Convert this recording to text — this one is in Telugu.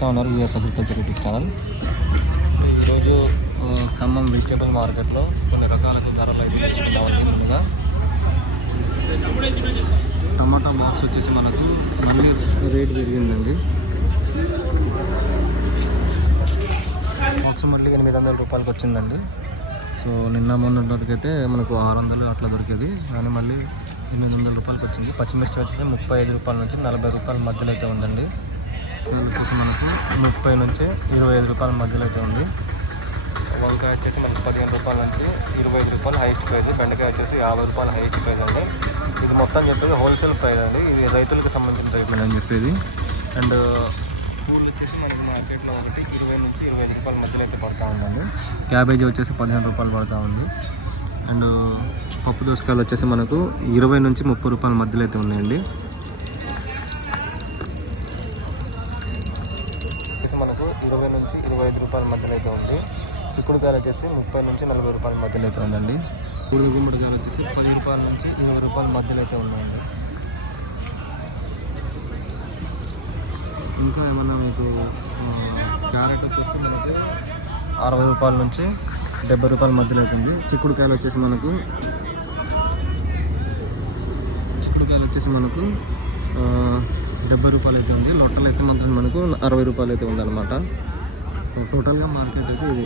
చూస్తూ ఉన్నారు యూఎస్ అగ్రికల్చర్ యూట్యూబ్ ఛానల్. ఈరోజు ఖమ్మం వెజిటేబుల్ మార్కెట్లో కొన్ని రకాల ధరలు అయితే తెలుసుకుందామండి. ముందుగా టమాటా బాక్స్ వచ్చేసి మనకు మళ్ళీ రేట్ పెరిగిందండి. బాక్స్ మళ్ళీ 800 రూపాయలకి వచ్చిందండి. సో నిన్న మొన్నటికైతే మనకు 600 అట్లా దొరికేది, కానీ మళ్ళీ 800 రూపాయలకి వచ్చింది. పచ్చిమిర్చి వచ్చేసి 35 రూపాయల నుంచి 40 రూపాయల మధ్యలో అయితే ఉందండి. వచ్చేసి మనకు 30 నుంచి 25 రూపాయల మధ్యలో అయితే ఉంది. వంకాయ వచ్చేసి మనకు 15 రూపాయల నుంచి 25 రూపాయలు హైయెస్ట్ ప్రైస్. బెండకాయ వచ్చేసి 50 రూపాయలు హైయెస్ట్ ప్రైస్ అండి. ఇది మొత్తం చెప్పేది హోల్సేల్ ప్రైస్ అండి. ఇది రైతులకు సంబంధించిన రేట్ అని చెప్పేది. అండ్ పూలు వచ్చేసి మనకి మార్కెట్లో ఒకటి 20 నుంచి 25 రూపాయల మధ్యలో అయితే పడుతూ ఉందండి. క్యాబేజీ వచ్చేసి 15 రూపాయలు పడుతూ ఉంది. అండ్ పప్పు దోసకాయలు వచ్చేసి మనకు 20 నుంచి 30 రూపాయల మధ్యలో అయితే ఉన్నాయండి. మనకు 20 నుంచి 25 రూపాయల మధ్యలో అయితే ఉంది. చిక్కుడుకాయలు వచ్చేసి 30 నుంచి 40 రూపాయల మధ్యలో అయితే ఉందండి. గుమ్మడికాయలు వచ్చేసి 10 రూపాయల నుంచి 20 రూపాయల మధ్యలో అయితే ఉన్నాయండి. ఇంకా ఏమన్నా మీకు క్యారెట్ వచ్చేసి మనకు 60 రూపాయల నుంచి 70 రూపాయల మధ్యలో అవుతుంది. చిక్కుడుకాయలు వచ్చేసి మనకు 70 రూపాయలు అయితే ఉంది. లొట్టలు అయితే మాత్రం మనకు 60 రూపాయలు అయితే ఉందన్నమాట. టోటల్గా మార్కెట్ అయితే ఇది.